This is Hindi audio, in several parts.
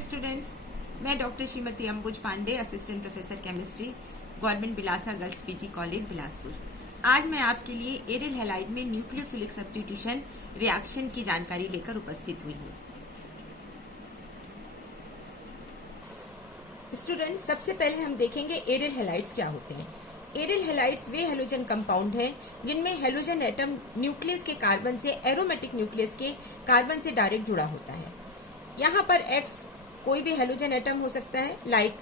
स्टूडेंट्स, मैं doctor Shrimati Ambuj Pandey, assistant professor chemistry, government Bilasa girls PG college Bilaspur. आज मैं आपके लिए एरिल हैलाइड में न्यूक्लियोफिलिक सब्स्टिट्यूशन रिएक्शन की जानकारी लेकर उपस्थित हुई हूँ। स्टूडेंट्स, सबसे पहले हम देखेंगे एरिल हैलाइड्स क्या होते हैं। एरिल हैलाइड्स वे हेलोजन कंपाउंड हैं जिनमें हेलोजन एटम न्यूक्लियस के कार्बन से एरोमेटिक न्यूक्लियस के कार्बन से डायरेक्ट जुड़ा होता है। यहाँ पर X कोई भी हेलोजन एटम हो सकता है, like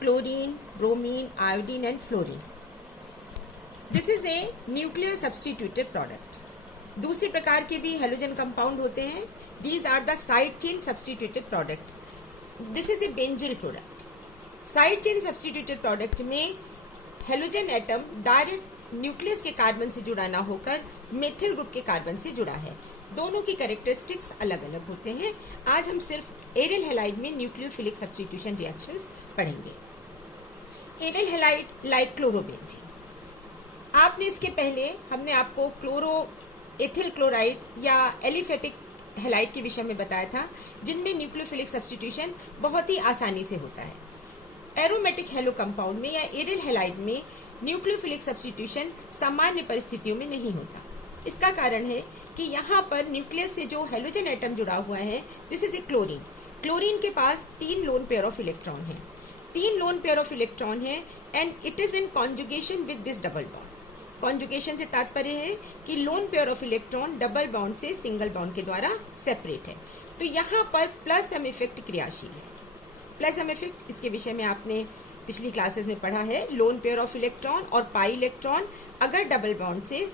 chlorine, bromine, iodine and fluorine. This is a nuclear substituted product. दूसरे प्रकार के भी हेलोजन कंपाउंड होते हैं। These are the side chain substituted product. This is a benzyl product. Side chain substituted product में हेलोजन एटम डायरेक्ट न्यूक्लियस के कार्बन से जुड़ा ना होकर मेथिल ग्रुप के कार्बन से जुड़ा है। दोनों की कैरेक्टरिस्टिक्स अलग अलग होते हैं। आज हम सिर्फ एरिल हैलाइड में न्यूक्लियोफिलिक सब्स्टिट्यूशन रिएक्शंस पढ़ेंगे। Aryl halide like chlorobenzene. आपने इसके पहले हमने आपको क्लोरो एथिल क्लोराइड या एलिफेटिक हैलाइड के विषय में बताया था, जिनमें न्यूक्लियोफिलिक सब्स्टिट्यूशन बहुत ही आसानी से होता है। एरोमेटिक हेलो कंपाउंड में या एरिल हैलाइड में न्यूक्लियोफिलिक सब्स्टिट्यूशन सामान्य परिस्थितियों में नहीं होता। इसका कारण है कि यहाँ पर न्यूक्लियस से जो हेलोजन एटम जुड़ा हुआ है, this is A chlorine. Chlorine के पास 3 लोन पेयर ऑफ इलेक्ट्रॉन है। 3 लोन पेयर ऑफ इलेक्ट्रॉन है and it is in conjugation with this double bond. Conjugation से तात्पर्य है कि lone pair of electron double bond से सिंगल बॉन्ड के द्वारा सेपरेट है। तो यहाँ पर प्लस एम इफेक्ट क्रियाशील है। प्लस एम इफेक्ट, इसके विषय में आपने पिछली क्लासेस में पढ़ा है। लोन पेयर ऑफ इलेक्ट्रॉन और पाई इलेक्ट्रॉन अगर डबल बॉन्ड से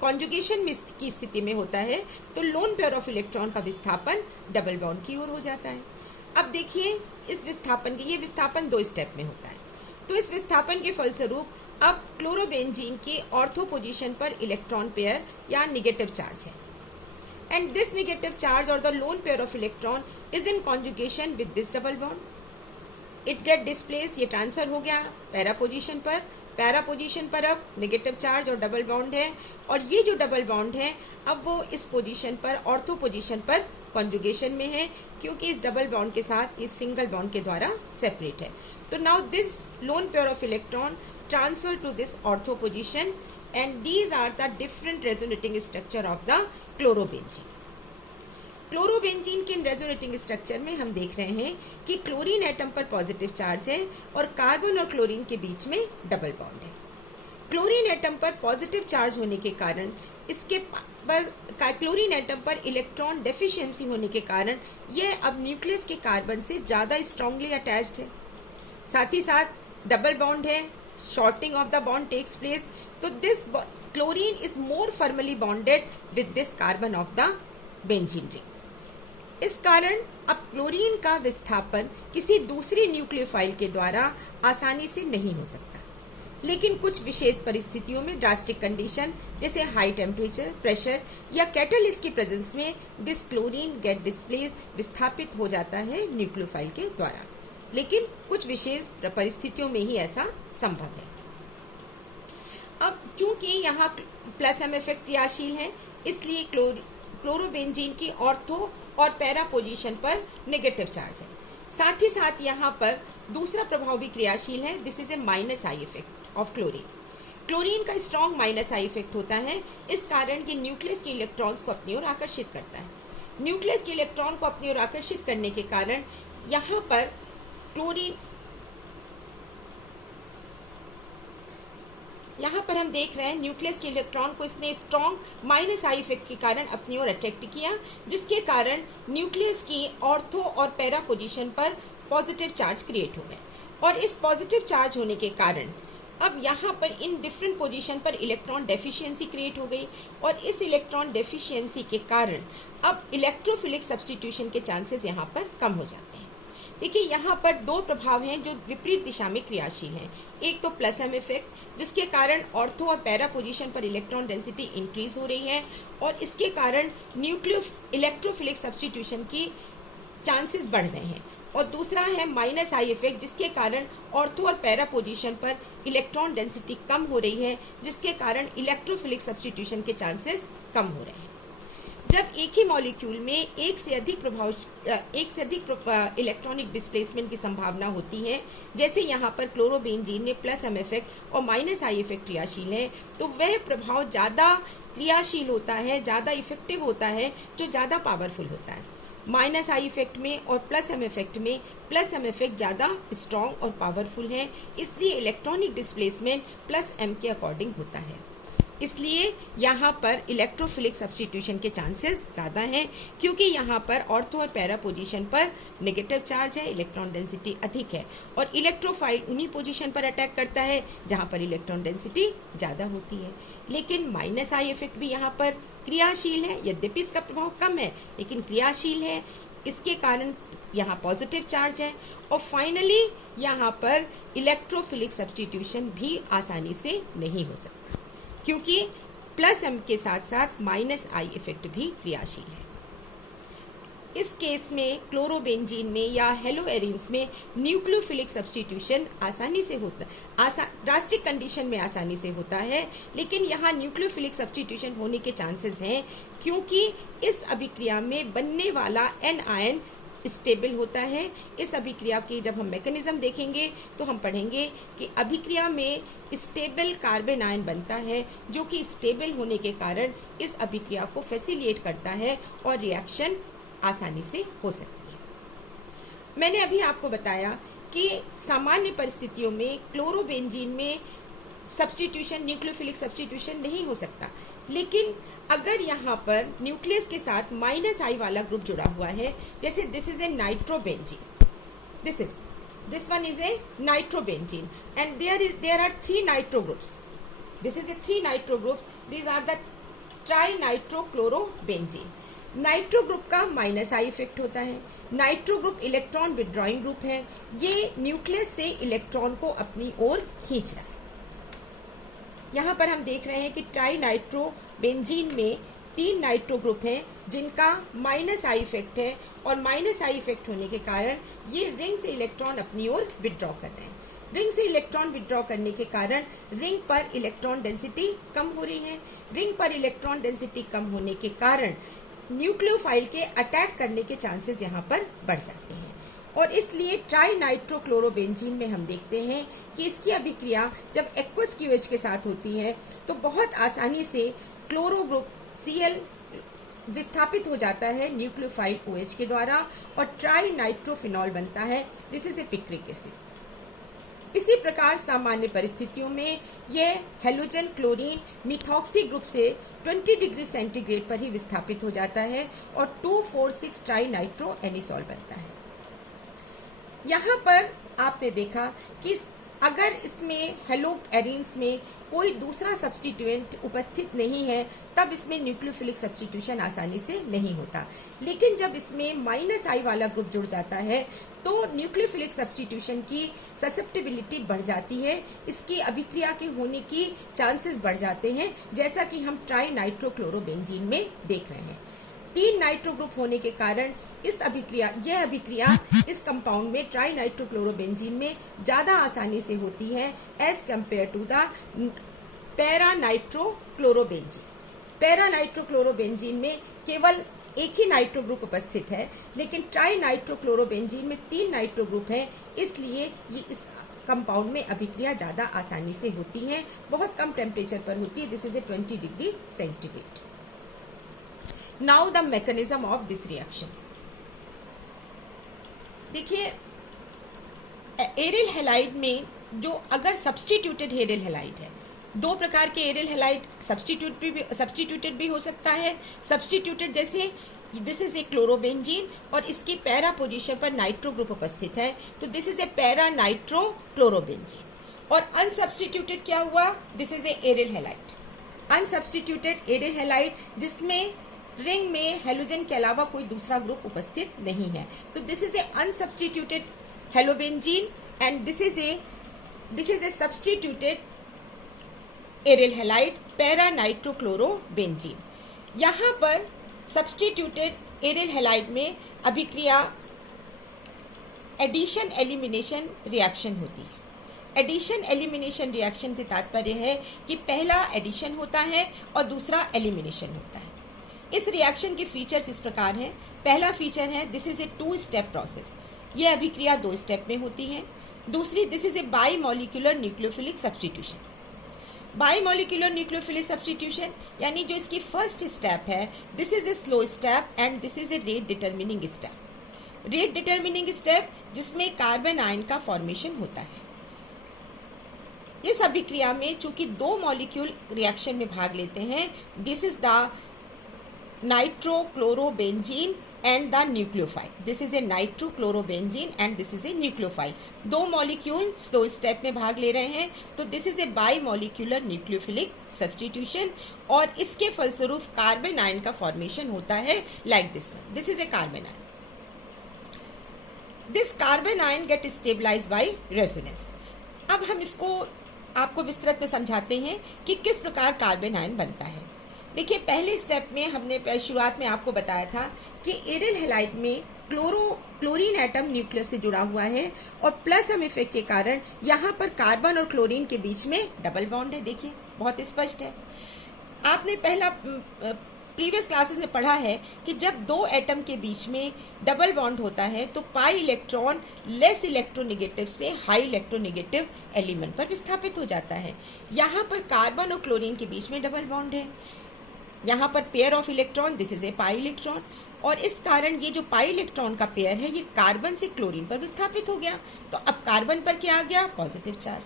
कॉन्जुगेशन में की स्थिति में होता है तो लोन पेयर ऑफ इलेक्ट्रॉन का विस्थापन डबल बॉन्ड की ओर हो जाता है। अब देखिए, इस विस्थापन ये विस्थापन 2 स्टेप में होता है। तो इस विस्थापन के फलस्वरूप अब क्लोरोबेंजीन के ऑर्थो पोजीशन पर इलेक्ट्रॉन पेयर या नेगेटिव चार्ज है एंड दिस नेगेटिव चार्ज और the loan pair of electron is in conjugation with this double bond. It get displace, ये ट्रांसफर हो गया पैरा पोजीशन पर। पैरा पोजीशन पर अब नेगेटिव चार्ज और डबल बॉन्ड है और ये जो डबल बॉन्ड है अब वो इस पोजीशन पर ऑर्थो पोजीशन पर कॉन्जुगेशन में है, क्योंकि इस डबल बॉन्ड के साथ इस सिंगल बॉन्ड के द्वारा सेपरेट है। तो now this lone pair of electron transfer to this ortho position and these are the different resonating structure of the chlorobenzene. Chlorobenzene के रेजोनेटिंग स्ट्रक्चर में हम देख रहे हैं कि क्लोरीन एटम पर पॉजिटिव चार्ज है और कार्बन और क्लोरीन के बीच में डबल बॉन्ड है। क्लोरीन एटम पर पॉजिटिव चार्ज होने के कारण इसके क्लोरीन एटम पर इलेक्ट्रॉन डेफिशिएंसी होने के कारण यह अब न्यूक्लियस के कार्बन से ज्यादा स्ट्रांगली अटैच्ड है। साथ ही साथ डबल बॉन्ड है, shortening of the bond takes place. तो this chlorine is more firmly bonded with this carbon of the benzene ring. इस कारण अब क्लोरीन का विस्थापन किसी दूसरी न्यूक्लियोफाइल के द्वारा आसानी से नहीं हो सकता, लेकिन कुछ विशेष परिस्थितियों में ड्रास्टिक कंडीशन जैसे हाई टेम्परेचर, प्रेशर या कैटलिस्ट की प्रेजेंस में दिस क्लोरीन गेट डिस्प्लेस, विस्थापित हो जाता है न्यूक्लियोफाइल के द्वारा। लेकिन कुछ विशेष परिस्थितियों में ही ऐसा संभव है। अब चूंकि यहाँ प्लस एम इफेक्ट क्रियाशील है, इसलिए क्लोरोबेंजीन की ऑर्थो और पैरा पोजीशन पर नेगेटिव चार्ज है। साथ ही साथ यहाँ पर दूसरा प्रभाव भी क्रियाशील है। This is A minus I effect of chlorine. Chlorine का स्ट्रॉन्ग माइनस आई इफेक्ट होता है। इस कारण ये न्यूक्लियस के इलेक्ट्रॉन्स को अपनी ओर आकर्षित करता है। न्यूक्लियस के इलेक्ट्रॉन को अपनी ओर आकर्षित करने के कारण यहाँ पर हम देख रहे हैं न्यूक्लियस के इलेक्ट्रॉन को इसने स्ट्रॉन्ग माइनस आई इफेक्ट के कारण अपनी ओर अट्रैक्ट किया, जिसके कारण न्यूक्लियस की ऑर्थो और पैरा पोजीशन पर पॉजिटिव चार्ज क्रिएट हो गए। और इस पॉजिटिव चार्ज होने के कारण अब यहाँ पर इन डिफरेंट पोजीशन पर इलेक्ट्रॉन डेफिशिएंसी क्रिएट हो गई और इस इलेक्ट्रॉन डेफिशिएंसी के कारण अब इलेक्ट्रोफिलिक सब्स्टिट्यूशन के चांसेस यहाँ पर कम हो जाते हैं। देखिए, यहाँ पर 2 प्रभाव हैं जो विपरीत दिशा में क्रियाशील हैं। एक तो प्लस एम इफेक्ट, जिसके कारण ऑर्थो और पैरा पोजीशन पर इलेक्ट्रॉन डेंसिटी इंक्रीज हो रही है और इसके कारण इलेक्ट्रोफिलिक सब्स्टिट्यूशन की चांसेस बढ़ रहे हैं। और दूसरा है माइनस आई इफेक्ट, जिसके कारण ऑर्थो और पैरा पोजीशन पर इलेक्ट्रॉन डेंसिटी कम हो रही है, जिसके कारण इलेक्ट्रोफिलिक सब्स्टिट्यूशन के चांसेस कम हो रहे हैं। जब एक ही मॉलिक्यूल में एक से अधिक इलेक्ट्रॉनिक डिस्प्लेसमेंट की संभावना होती है, जैसे यहाँ पर क्लोरोबेंजीन में प्लस एम इफेक्ट और माइनस आई इफेक्ट क्रियाशील है, तो वह प्रभाव ज्यादा क्रियाशील होता है, ज्यादा इफेक्टिव होता है, जो ज्यादा पावरफुल होता है। माइनस आई इफेक्ट में और प्लस एम इफेक्ट में प्लस एम इफेक्ट ज्यादा स्ट्रॉन्ग और पावरफुल है, इसलिए इलेक्ट्रॉनिक डिस्प्लेसमेंट प्लस एम के अकॉर्डिंग होता है। इसलिए यहाँ पर इलेक्ट्रोफिलिक सब्स्टिट्यूशन के चांसेस ज्यादा हैं, क्योंकि यहाँ पर ऑर्थो और पैरा पोजीशन पर नेगेटिव चार्ज है, इलेक्ट्रॉन डेंसिटी अधिक है, और इलेक्ट्रोफाइल उन्हीं पोजीशन पर अटैक करता है जहाँ पर इलेक्ट्रॉन डेंसिटी ज्यादा होती है। लेकिन माइनस आई इफेक्ट भी यहाँ पर क्रियाशील है, यद्यपि इसका प्रभाव कम है लेकिन क्रियाशील है, इसके कारण यहाँ पॉजिटिव चार्ज है। और फाइनली यहाँ पर इलेक्ट्रोफिलिक सब्स्टिट्यूशन भी आसानी से नहीं हो सकता, क्योंकि प्लस एम के साथ साथ माइनस आई इफेक्ट भी क्रियाशील है। इस केस में क्लोरोबेंजीन में या हेलोएरिन्स में न्यूक्लियोफिलिक सब्स्टिट्यूशन आसानी से होता है, ड्रास्टिक कंडीशन में आसानी से होता है, लेकिन यहाँ न्यूक्लियोफिलिक सब्स्टिट्यूशन होने के चांसेस हैं, क्योंकि इस अभिक्रिया में बनने वाला एन आयन स्टेबल होता है। इस अभिक्रिया की जब हम मैकेनिज्म देखेंगे तो हम पढ़ेंगे कि अभिक्रिया में स्टेबल कार्बन आयन बनता है, जो कि स्टेबल होने के कारण इस अभिक्रिया को फैसिलिटेट करता है और रिएक्शन आसानी से हो सकती है। मैंने अभी आपको बताया कि सामान्य परिस्थितियों में क्लोरोबेंजीन में सब्स्टिट्यूशन, न्यूक्लियोफिलिक सब्स्टिट्यूशन नहीं हो सकता, लेकिन अगर यहाँ पर न्यूक्लियस के साथ माइनस आई वाला ग्रुप जुड़ा हुआ है, जैसे this is a nitrobenzene, this one is a nitrobenzene and there are 3 nitro groups, this is a 3 nitro group, these are the trinitrochlorobenzene. Nitro group का माइनस आई इफेक्ट होता है। Nitro group electron withdrawing group है, ये न्यूक्लियस से इलेक्ट्रॉन को अपनी ओर खींच रहा है। यहाँ पर हम देख रहे हैं कि ट्राई नाइट्रोबेंजीन में 3 नाइट्रो ग्रुप हैं जिनका माइनस आई इफेक्ट है, और माइनस आई इफेक्ट होने के कारण ये रिंग से इलेक्ट्रॉन अपनी ओर विड्रॉ कर रहे हैं। रिंग से इलेक्ट्रॉन विड्रॉ करने के कारण रिंग पर इलेक्ट्रॉन डेंसिटी कम हो रही है। रिंग पर इलेक्ट्रॉन डेंसिटी कम होने के कारण न्यूक्लियोफाइल के अटैक करने के चांसेस यहाँ पर बढ़ जाते हैं, और इसलिए ट्राई नाइट्रोक्लोरोबेंजीन में हम देखते हैं कि इसकी अभिक्रिया जब एक्वस क्यूएच के साथ होती है तो बहुत आसानी से क्लोरो ग्रुप Cl विस्थापित हो जाता है न्यूक्लियोफाइल OH के द्वारा, और ट्राई नाइट्रोफिनॉल बनता है, this is A picric acid. इसी प्रकार सामान्य परिस्थितियों में यह हेलोजन क्लोरीन मिथॉक्सी ग्रुप से 20 डिग्री सेंटीग्रेड पर ही विस्थापित हो जाता है और 2,4,6 ट्राई नाइट्रो एनिसॉल बनता है। यहाँ पर आपने देखा कि अगर इसमें हेलोएरिन्स में कोई दूसरा सब्स्टिट्यूएंट उपस्थित नहीं है तब इसमें न्यूक्लियोफिलिक सब्स्टिट्यूशन आसानी से नहीं होता, लेकिन जब इसमें माइनस आई वाला ग्रुप जुड़ जाता है तो न्यूक्लियोफिलिक सब्स्टिट्यूशन की ससेप्टिबिलिटी बढ़ जाती है, इसकी अभिक्रिया के होने की चांसेस बढ़ जाते हैं, जैसा कि हम ट्राई नाइट्रोक्लोरोबेंजीन में देख रहे हैं। 3 नाइट्रो ग्रुप होने के कारण यह अभिक्रिया इस कंपाउंड में ट्राई नाइट्रोक्लोरोबेंजीन में ज्यादा आसानी से होती है as compared to the para nitrochlorobenzene. Para nitrochlorobenzene में केवल एक ही नाइट्रो ग्रुप उपस्थित है, लेकिन ट्राई नाइट्रोक्लोरोबेंजीन में 3 नाइट्रो ग्रुप है, इसलिए ये इस कंपाउंड में अभिक्रिया ज्यादा आसानी से होती है, बहुत कम टेम्परेचर पर होती है, this is A 20 degree centigrade. Now the mechanism of this reaction. देखिए, एरिल हैलाइड में जो अगर सब्स्टिट्यूटेड एरिल हैलाइड है, 2 प्रकार के एरिल हैलाइड सब्स्टिट्यूटेड भी हो सकता है। सब्स्टिट्यूटेड जैसे दिस इज ए क्लोरोबेंजीन और इसकी पैरा पोजीशन पर नाइट्रो ग्रुप उपस्थित है, तो this is a para nitro chlorobenzene. और अनसब्स्टिट्यूटेड क्या हुआ, this is a aryl halide. Unsubstituted aryl halide जिसमें रिंग में हेलोजन के अलावा कोई दूसरा ग्रुप उपस्थित नहीं है, तो this is a unsubstituted halobenzene and this is a substituted aryl halide para nitrochlorobenzene. यहाँ पर सब्स्टिट्यूटेड एरिल हैलाइड में अभिक्रिया एडिशन एलिमिनेशन रिएक्शन होती है। एडिशन एलिमिनेशन रिएक्शन से तात्पर्य है कि पहला एडिशन होता है और दूसरा एलिमिनेशन होता है। इस रिएक्शन के फीचर्स इस प्रकार हैं। पहला फीचर है this is A 2 step process, यह अभिक्रिया 2 स्टेप में होती है। दूसरी, this is a bimolecular nucleophilic substitution. By molecular nucleophilic substitution यानी जो इसकी फर्स्ट स्टेप है, this is a slow step and this is a rate determining step. Rate determining step जिसमें कार्बन आयन का फॉर्मेशन होता है। इस अभिक्रिया में चूंकि 2 मॉलिक्यूल रिएक्शन में भाग लेते हैं, this is the nitrochlorobenzene and the nucleophile. This is a nitrochlorobenzene and this is a nucleophile. 2 molecule slow step में भाग ले रहे हैं, तो this is a bimolecular nucleophilic substitution और इसके फलस्वरूप कार्बन आयन का फॉर्मेशन होता है like this one. This is a carbon ion. This carbon ion get stabilise by resonance. अब हम इसको आपको विस्तृत में समझाते हैं कि किस प्रकार कार्बन आयन बनता है। देखिए, पहले स्टेप में हमने शुरुआत में आपको बताया था कि एरिल हैलाइड में क्लोरीन एटम न्यूक्लियस से जुड़ा हुआ है और प्लस हम इफेक्ट के कारण यहाँ पर कार्बन और क्लोरीन के बीच में डबल बॉन्ड है। देखिए, बहुत स्पष्ट है। आपने पहला प्रीवियस क्लासेस में पढ़ा है कि जब 2 एटम के बीच में डबल बॉन्ड होता है तो पाई इलेक्ट्रॉन लेस इलेक्ट्रोनेगेटिव से हाई इलेक्ट्रोनेगेटिव एलिमेंट पर विस्थापित हो जाता है। यहाँ पर कार्बन और क्लोरीन के बीच में डबल बॉन्ड है। यहाँ पर pair of electron, this is A pi electron, और इस कारण ये जो पाई इलेक्ट्रॉन का पेयर है ये कार्बन से क्लोरीन पर विस्थापित हो गया। तो अब कार्बन पर क्या आ गया? Positive charge.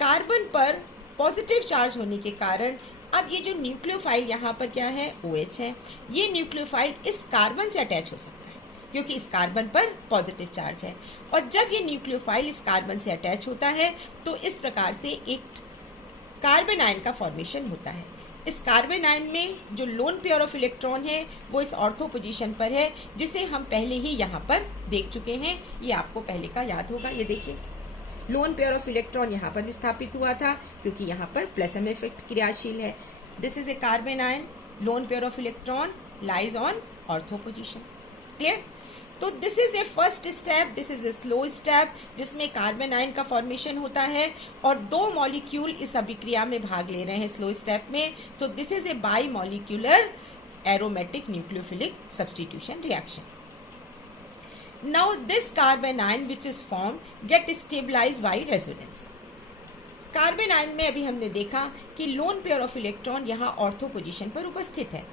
कार्बन पर पॉजिटिव चार्ज होने के कारण अब ये जो न्यूक्लियोफाइल यहाँ पर क्या है? OH है। ये न्यूक्लियोफाइल इस कार्बन से अटैच हो सकता है क्योंकि इस कार्बन पर पॉजिटिव चार्ज है, और जब ये न्यूक्लियोफाइल इस कार्बन से अटैच होता है तो इस प्रकार से एक कार्बन आयन का फॉर्मेशन होता है। इस कार्बन आयन में जो लोन पेयर ऑफ इलेक्ट्रॉन है वो इस ऑर्थो पोजीशन पर है, जिसे हम पहले ही यहाँ पर देख चुके हैं। ये आपको पहले का याद होगा। ये देखिए, लोन पेयर ऑफ इलेक्ट्रॉन यहाँ पर विस्थापित हुआ था क्योंकि यहाँ पर प्लस एम इफेक्ट क्रियाशील है। This is a carbon ion, lone pair of electron lies on ortho position. Clear? तो this is a first step, this is a slow step जिसमें कार्बन आयन का फॉर्मेशन होता है और 2 मॉलिक्यूल इस अभिक्रिया में भाग ले रहे हैं स्लो स्टेप में। तो this is a bimolecular aromatic nucleophilic substitution reaction. Now this carbon ion which is form get stabilise by resonance. Carbon ion में अभी हमने देखा कि लोन पेयर ऑफ इलेक्ट्रॉन यहाँ ऑर्थो पोजीशन पर उपस्थित है।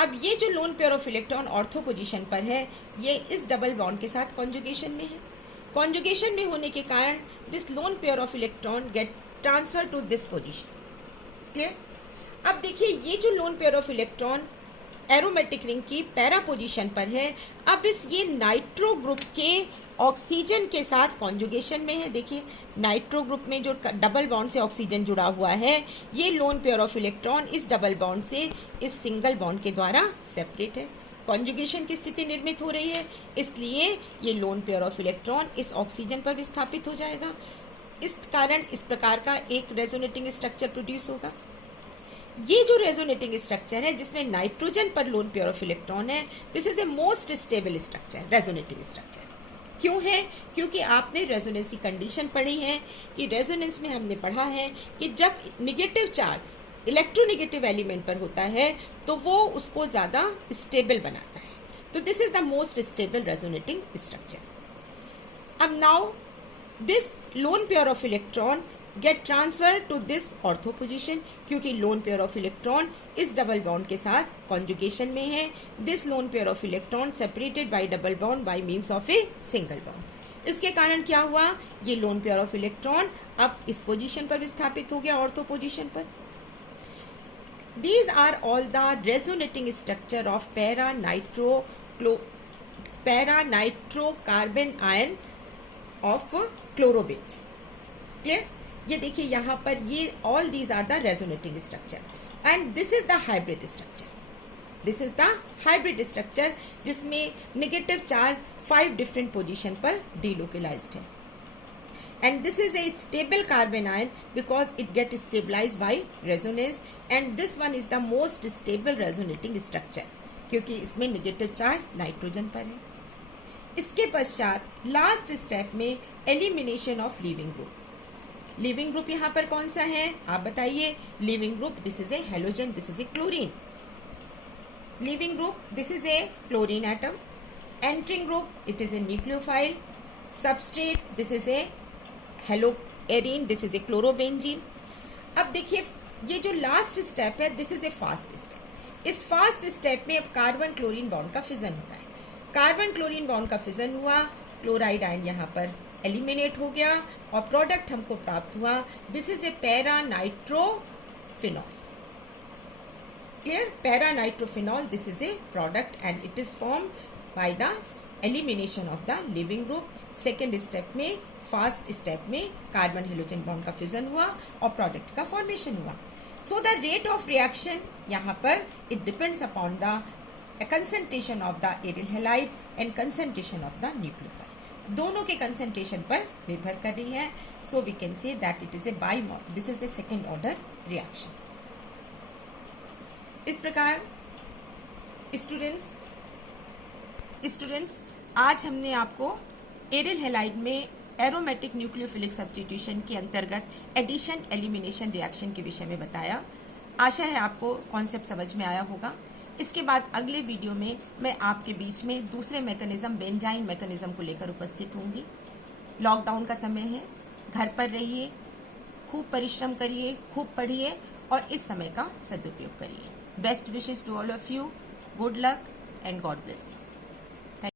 अब ये जो lone pair of electron ortho position पर है, ये इस डबल बॉन्ड के साथ कॉन्जुगेशन में है। कॉन्जुगेशन में होने के कारण this lone pair of electron get transfer to this position. Clear? अब देखिए, ये जो lone pair of electron aromatic ring की पैरा पोजीशन पर है, अब ये नाइट्रो ग्रुप के ऑक्सीजन के साथ कॉन्जुगेशन में है। देखिए, नाइट्रो ग्रुप में जो डबल बॉन्ड से ऑक्सीजन जुड़ा हुआ है, ये लोन पेयर ऑफ इलेक्ट्रॉन इस डबल बॉन्ड से इस सिंगल बॉन्ड के द्वारा सेपरेट है। कॉन्जुगेशन की स्थिति निर्मित हो रही है, इसलिए ये लोन पेयर ऑफ इलेक्ट्रॉन इस ऑक्सीजन पर विस्थापित हो जाएगा। इस कारण इस प्रकार का एक रेजोनेटिंग स्ट्रक्चर प्रोड्यूस होगा। ये जो रेजोनेटिंग स्ट्रक्चर है जिसमें नाइट्रोजन पर लोन पेयर ऑफ इलेक्ट्रॉन है, this is a most stable structure, resonating structure. क्यों है? क्योंकि आपने रेजोनेंस की कंडीशन पढ़ी है कि रेजोनेंस में हमने पढ़ा है कि जब निगेटिव चार्ज इलेक्ट्रोनेगेटिव एलिमेंट पर होता है तो वो उसको ज्यादा स्टेबल बनाता है। तो this is the most stable resonating structure. अब now this lone pair of electron get transfer to this ortho position, क्योंकि लोन पेयर ऑफ इलेक्ट्रॉन इस डबल बॉन्ड के साथ कॉन्जुगेशन में है। This lone pair of electron separated by double bond by means of a single bond. इसके कारण क्या हुआ? ये लोन पेयर ऑफ इलेक्ट्रॉन अब इस पोजीशन पर विस्थापित हो गया, ऑर्थो पोजीशन पर। These are all the resonating structure of para-nitrocarbon ion of chlorobenzene. Clear? ये देखिए यहाँ पर ये all these are the resonating structure and this is the hybrid structure. This is the hybrid structure जिसमें negative charge 5 different position पर delocalized है. And this is a stable carbon ion because it gets stabilized by resonance and this one is the most stable resonating structure क्योंकि इसमें negative charge नाइट्रोजन पर है. इसके पश्चात लास्ट स्टेप में elimination of leaving group. Leaving group यहाँ पर कौन सा है आप बताइए? Leaving group, this is A halogen, this is A chlorine. Leaving group, this is a chlorine atom. Entering group, it is a nucleophile. Substrate, this is a haloarine, this is a chlorobenzene. अब देखिए ये जो लास्ट स्टेप है, this is A fast step. इस फास्ट स्टेप में अब कार्बन क्लोरीन बॉन्ड का फिजन हो रहा है. कार्बन क्लोरीन बॉन्ड का फिजन हुआ, क्लोराइड आयन यहाँ पर एलिमिनेट हो गया और प्रोडक्ट हमको प्राप्त हुआ. This is a para nitrophenol. Clear? Para nitrophenol, this is a product and it is formed by the elimination of the leaving group. Second step में, फास्ट स्टेप में कार्बन हाइड्रोजन बॉन्ड का फिजन हुआ और प्रोडक्ट का फॉर्मेशन हुआ. So the rate of reaction यहाँ पर it depends upon the concentration of the aryl halide and concentration of the nucleophile. दोनों के कंसंट्रेशन पर निर्भर कर रही है. So we can say that it is a this is a second order reaction. इस प्रकार स्टूडेंट्स आज हमने आपको एरियल हैलाइड में एरोमेटिक न्यूक्लियोफिलिक सब्स्टिट्यूशन के अंतर्गत एडिशन एलिमिनेशन रिएक्शन के विषय में बताया. आशा है आपको कॉन्सेप्ट समझ में आया होगा. इसके बाद अगले वीडियो में मैं आपके बीच में दूसरे मैकेनिज्म, बेंजाइन मैकेनिज्म को लेकर उपस्थित होंगी. लॉकडाउन का समय है, घर पर रहिए, खूब परिश्रम करिए, खूब पढ़िए और इस समय का सदुपयोग करिए. Best wishes to all of you. Good luck and God bless you.